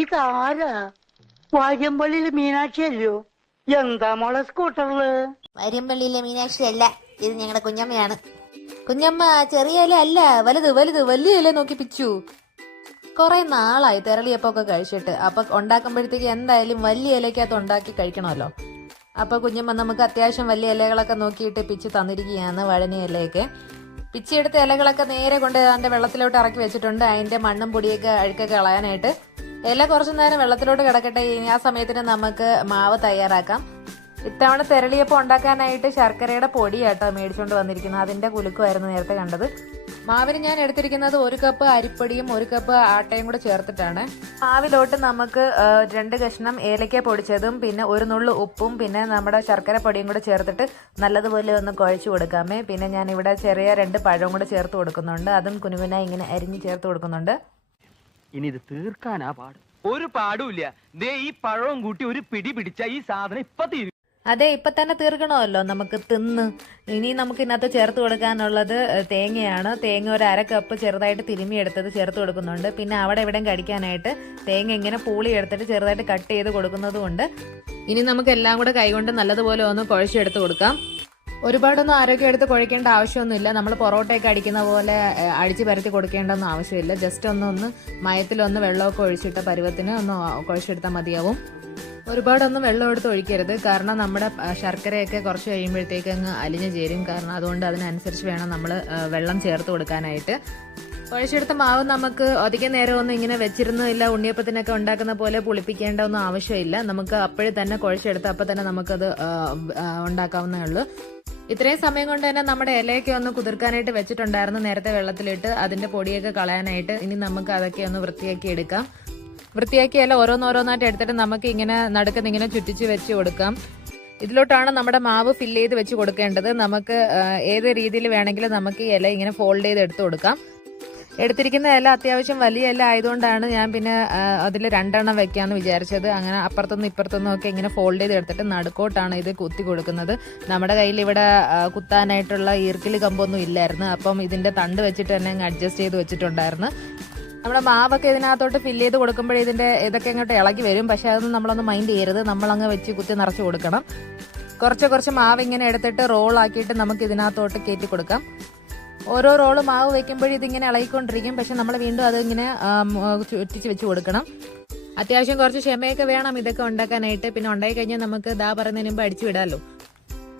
ഇതാരാ? വാര്യമ്പള്ളിയില് മീനാക്ഷി അല്ലയോ? എന്താ മോളെ സ്കൂട്ടറില്? വാര്യമ്പള്ളിയിലെ മീനാക്ഷി അല്ല, ഇത് ഞങ്ങളുടെ കുഞ്ഞമ്മയാണ്. കുഞ്ഞമ്മ ചെറിയ ഇല അല്ല, വലുത് വലുത് വലിയ ഇല നോക്കി പിച്ചു. കുറെ നാളായി തെരളിയപ്പൊക്കെ കഴിച്ചിട്ട്. അപ്പൊ ഉണ്ടാക്കുമ്പോഴത്തേക്ക് എന്തായാലും വലിയ ഇലക്കകത്ത് ഉണ്ടാക്കി കഴിക്കണമല്ലോ. അപ്പൊ കുഞ്ഞമ്മ നമുക്ക് അത്യാവശ്യം വലിയ ഇലകളൊക്കെ നോക്കിയിട്ട് പിച്ച് തന്നിരിക്കുകയാണ്. വഴനി ഇലയൊക്കെ പിച്ചെടുത്ത ഇലകളൊക്കെ നേരെ കൊണ്ട് അതിന്റെ വെള്ളത്തിലോട്ട് ഇറക്കി വെച്ചിട്ടുണ്ട്. അതിന്റെ മണ്ണും പൊടിയൊക്കെ അഴുക്കൊക്കെ കളയാനായിട്ട്. ഇല കുറച്ചു നേരം വെള്ളത്തിലോട്ട് കിടക്കട്ടെ. ആ സമയത്തിന് നമുക്ക് മാവ് തയ്യാറാക്കാം. ഇത്തവണ തെരളിയപ്പം ഉണ്ടാക്കാനായിട്ട് ശർക്കരയുടെ പൊടിയാട്ടോ മേടിച്ചുകൊണ്ട് വന്നിരിക്കുന്നത്. അതിന്റെ കുലുക്കുമായിരുന്നു നേരത്തെ കണ്ടത്. മാവിന് ഞാൻ എടുത്തിരിക്കുന്നത് 1 കപ്പ് അരിപ്പൊടിയും 1 കപ്പ് ആട്ടയും കൂടെ ചേർത്തിട്ടാണ്. മാവിലോട്ട് നമുക്ക് 2 കഷ്ണം ഏലക്ക പൊടിച്ചതും പിന്നെ 1 നുള്ളു ഉപ്പും പിന്നെ നമ്മുടെ ശർക്കര പൊടിയും കൂടെ ചേർത്തിട്ട് നല്ലതുപോലെ ഒന്ന് കുഴച്ചു കൊടുക്കാമേ. പിന്നെ ഞാൻ ഇവിടെ ചെറിയ 2 പഴവും കൂടെ ചേർത്ത് കൊടുക്കുന്നുണ്ട്. അതും കുനുകുന ഇങ്ങനെ അരിഞ്ഞ് ചേർത്ത് കൊടുക്കുന്നുണ്ട്. ഇനി ഇത് തീർക്കാനാ പാട്. ഒരു പാടുമില്ല. ദേ ഈ പഴവും കൂട്ടി ഒരു പിടി പിടിച്ച ഈ സാധനം ഇപ്പൊ തീരും. അതെ, ഇപ്പൊ തന്നെ തീർക്കണമല്ലോ നമുക്ക് തിന്ന്. ഇനി നമുക്ക് ഇതിനകത്ത് ചേർത്ത് കൊടുക്കാനുള്ളത് തേങ്ങയാണ്. തേങ്ങ ഒരു 1/2 കപ്പ് ചെറുതായിട്ട് തിരുമ്മിയെടുത്തത് ചേർത്ത് കൊടുക്കുന്നുണ്ട്. പിന്നെ അവിടെ ഇവിടെയും കടിക്കാനായിട്ട് തേങ്ങ ഇങ്ങനെ പൂളി എടുത്തിട്ട് ചെറുതായിട്ട് കട്ട് ചെയ്ത് കൊടുക്കുന്നതും ഉണ്ട്. ഇനി നമുക്ക് എല്ലാം കൂടെ കൈകൊണ്ട് നല്ലതുപോലെ ഒന്ന് കുഴച്ചെടുത്ത് കൊടുക്കാം. ഒരുപാടൊന്നും ആരോഗ്യം എടുത്ത് കുഴക്കേണ്ട ആവശ്യമൊന്നുമില്ല. നമ്മൾ പൊറോട്ടയൊക്കെ അടിക്കുന്ന പോലെ അടിച്ച് പരത്തി കൊടുക്കേണ്ടൊന്നും ആവശ്യമില്ല. ജസ്റ്റ് ഒന്ന് മയത്തിലൊന്ന് വെള്ളമൊക്കെ ഒഴിച്ചിട്ട പരുവത്തിന് ഒന്ന് കുഴച്ചെടുത്താൽ മതിയാവും. ഒരുപാടൊന്നും വെള്ളം എടുത്ത് ഒഴിക്കരുത്. കാരണം നമ്മുടെ ശർക്കരയൊക്കെ കുറച്ച് കഴിയുമ്പോഴത്തേക്ക് അങ്ങ് അലിഞ്ഞു ചേരും. കാരണം അതുകൊണ്ട് അതിനനുസരിച്ച് വേണം നമ്മൾ വെള്ളം ചേർത്ത് കൊടുക്കാനായിട്ട്. കുഴച്ചെടുത്ത മാവ് നമുക്ക് അധികം നേരം ഒന്നും ഇങ്ങനെ വെച്ചിരുന്നില്ല. ഉണ്ണിയപ്പത്തിനൊക്കെ ഉണ്ടാക്കുന്ന പോലെ പുളിപ്പിക്കേണ്ട ഒന്നും ആവശ്യമില്ല. നമുക്ക് അപ്പോഴും തന്നെ കുഴച്ചെടുത്ത് അപ്പം തന്നെ നമുക്കത് ഉണ്ടാക്കാവുന്നേ ഉള്ളൂ. ഇത്രയും സമയം കൊണ്ട് തന്നെ നമ്മുടെ ഇലയൊക്കെ ഒന്ന് കുതിർക്കാനായിട്ട് വെച്ചിട്ടുണ്ടായിരുന്നു നേരത്തെ വെള്ളത്തിലിട്ട്. അതിന്റെ പൊടിയൊക്കെ കളയാനായിട്ട്. ഇനി നമുക്ക് അതൊക്കെ ഒന്ന് വൃത്തിയാക്കി എടുക്കാം. വൃത്തിയാക്കി ഇല ഓരോന്നോരോന്നായിട്ട് എടുത്തിട്ട് നമുക്ക് ഇങ്ങനെ നടുക്കുന്ന ഇങ്ങനെ ചുറ്റിച്ച് വെച്ച് കൊടുക്കാം. ഇതിലോട്ടാണ് നമ്മുടെ മാവ് ഫില്ല് ചെയ്ത് വെച്ച് കൊടുക്കേണ്ടത്. നമുക്ക് ഏത് രീതിയിൽ വേണമെങ്കിലും നമുക്ക് ഈ ഇല ഇങ്ങനെ ഫോൾഡ് ചെയ്ത് എടുത്ത് കൊടുക്കാം. എടുത്തിരിക്കുന്ന ഇല അത്യാവശ്യം വലിയ ഇല ആയതുകൊണ്ടാണ് ഞാൻ പിന്നെ അതിൽ 2 എണ്ണം വെക്കാമെന്ന് വിചാരിച്ചത്. അങ്ങനെ അപ്പുറത്തുനിന്നും ഇപ്പുറത്തുനിന്നും ഒക്കെ ഇങ്ങനെ ഫോൾഡ് ചെയ്ത് എടുത്തിട്ട് നടുക്കോട്ടാണ് ഇത് കുത്തി കൊടുക്കുന്നത്. നമ്മുടെ കയ്യിൽ ഇവിടെ കുത്താനായിട്ടുള്ള ഈർക്കിലി കമ്പൊന്നും ഇല്ലായിരുന്നു. അപ്പം ഇതിന്റെ തണ്ട് വെച്ചിട്ട് തന്നെ അങ്ങ് അഡ്ജസ്റ്റ് ചെയ്ത് വെച്ചിട്ടുണ്ടായിരുന്നു. നമ്മുടെ മാവൊക്കെ ഇതിനകത്തോട്ട് ഫില്ല് ചെയ്ത് കൊടുക്കുമ്പോഴേ ഇതിന്റെ ഇതൊക്കെ ഇങ്ങോട്ട് ഇളകി വരും. പക്ഷെ അതൊന്നും നമ്മളൊന്ന് മൈൻഡ് ചെയ്യരുത്. നമ്മളങ്ങ് വെച്ച് കുത്തി നിറച്ച് കൊടുക്കണം. കുറച്ച് മാവ് ഇങ്ങനെ എടുത്തിട്ട് റോളാക്കിയിട്ട് നമുക്ക് ഇതിനകത്തോട്ട് കയറ്റി കൊടുക്കാം. ഓരോ റോള് മാവ് വെക്കുമ്പോഴും ഇതിങ്ങനെ ഇളകിക്കൊണ്ടിരിക്കും. പക്ഷെ നമ്മൾ വീണ്ടും അതിങ്ങനെ ചുറ്റിച്ച് വെച്ച് കൊടുക്കണം. അത്യാവശ്യം കുറച്ച് ക്ഷമയൊക്കെ വേണം ഇതൊക്കെ ഉണ്ടാക്കാനായിട്ട്. പിന്നെ ഉണ്ടായി കഴിഞ്ഞാൽ നമുക്ക് പറയുന്നതിന് മുമ്പ് അടിച്ചു വിടാമല്ലോ.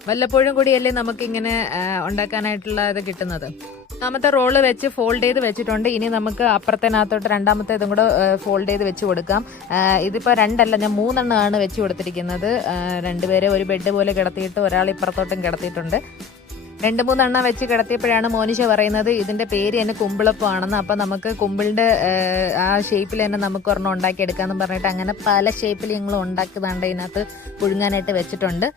വല്ലപ്പോഴും കൂടിയല്ലേ നമുക്ക് ഇങ്ങനെ ഉണ്ടാക്കാനായിട്ടുള്ള ഇത് കിട്ടുന്നത്. രണ്ടാമത്തെ റോള് വെച്ച് ഫോൾഡ് ചെയ്ത് വെച്ചിട്ടുണ്ട്. ഇനി നമുക്ക് അപ്പുറത്തിനകത്തോട്ട് രണ്ടാമത്തെ ഇതും കൂടെ ഫോൾഡ് ചെയ്ത് വെച്ച് കൊടുക്കാം. ഇതിപ്പോൾ 2 അല്ല, ഞാൻ 3 എണ്ണമാണ് വെച്ച് കൊടുത്തിരിക്കുന്നത്. 2 പേരെ ഒരു ബെഡ് പോലെ കിടത്തിയിട്ട് ഒരാൾ ഇപ്പുറത്തോട്ടും കിടത്തിയിട്ടുണ്ട്. 2-3 എണ്ണം വെച്ച് കിടത്തിയപ്പോഴാണ് മോനിഷ പറയുന്നത് ഇതിന്റെ പേര് തന്നെ കുമ്പിളപ്പമാണെന്ന്. അപ്പം നമുക്ക് കുമ്പിളിന്റെ ആ ഷേപ്പിൽ തന്നെ നമുക്ക് ഒരെണ്ണം ഉണ്ടാക്കിയെടുക്കാമെന്ന് പറഞ്ഞിട്ട് അങ്ങനെ പല ഷേപ്പിൽ ഞങ്ങൾ ഉണ്ടാക്കുന്നതുകൊണ്ട് ഇതിനകത്ത് പുഴുങ്ങാനായിട്ട് വെച്ചിട്ടുണ്ട്.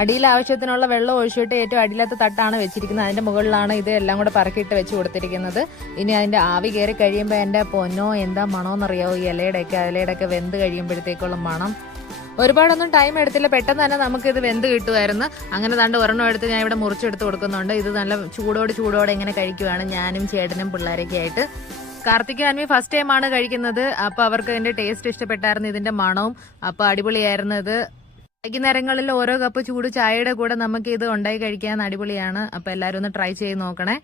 അടിയിൽ ആവശ്യത്തിനുള്ള വെള്ളം ഒഴിച്ചിട്ട് ഏറ്റവും അടിയിലത്തെ തട്ടാണ് വെച്ചിരിക്കുന്നത്. അതിന്റെ മുകളിലാണ് ഇത് എല്ലാം കൂടെ പറക്കിയിട്ട് വെച്ച് കൊടുത്തിരിക്കുന്നത്. ഇനി അതിന്റെ ആവി കയറി കഴിയുമ്പോൾ എൻ്റെ പൊന്നോ എന്താ മണമെന്നറിയാവോ ഈ ഇലയുടെയൊക്കെ വെന്ത് കഴിയുമ്പോഴത്തേക്കുള്ള മണം. ഒരുപാടൊന്നും ടൈം എടുത്തില്ല, പെട്ടെന്ന് തന്നെ നമുക്ക് ഇത് വെന്ത് കിട്ടുമായിരുന്നു. അങ്ങനെ ദാണ്ട് ഒരെണ്ണം എടുത്ത് ഞാൻ ഇവിടെ മുറിച്ചെടുത്ത് കൊടുക്കുന്നുണ്ട്. ഇത് നല്ല ചൂടോടെ ഇങ്ങനെ കഴിക്കുവാണ് ഞാനും ചേട്ടനും പിള്ളേരൊക്കെ ആയിട്ട്. കാർത്തിക് അന്വി ഫസ്റ്റ് ടൈം ആണ് കഴിക്കുന്നത്. അപ്പൊ അവർക്ക് ഇതിന്റെ ടേസ്റ്റ് ഇഷ്ടപ്പെട്ടായിരുന്നു, ഇതിന്റെ മണവും. അപ്പൊ അടിപൊളിയായിരുന്നു ഇത്. വൈകുന്നേരങ്ങളിൽ ഓരോ കപ്പ് ചൂട് ചായയുടെ കൂടെ നമുക്ക് ഇത് ഉണ്ടാക്കി കഴിക്കാൻ അടിപൊളിയാണ്. അപ്പൊ എല്ലാവരും ഒന്ന് ട്രൈ ചെയ്ത് നോക്കണേ.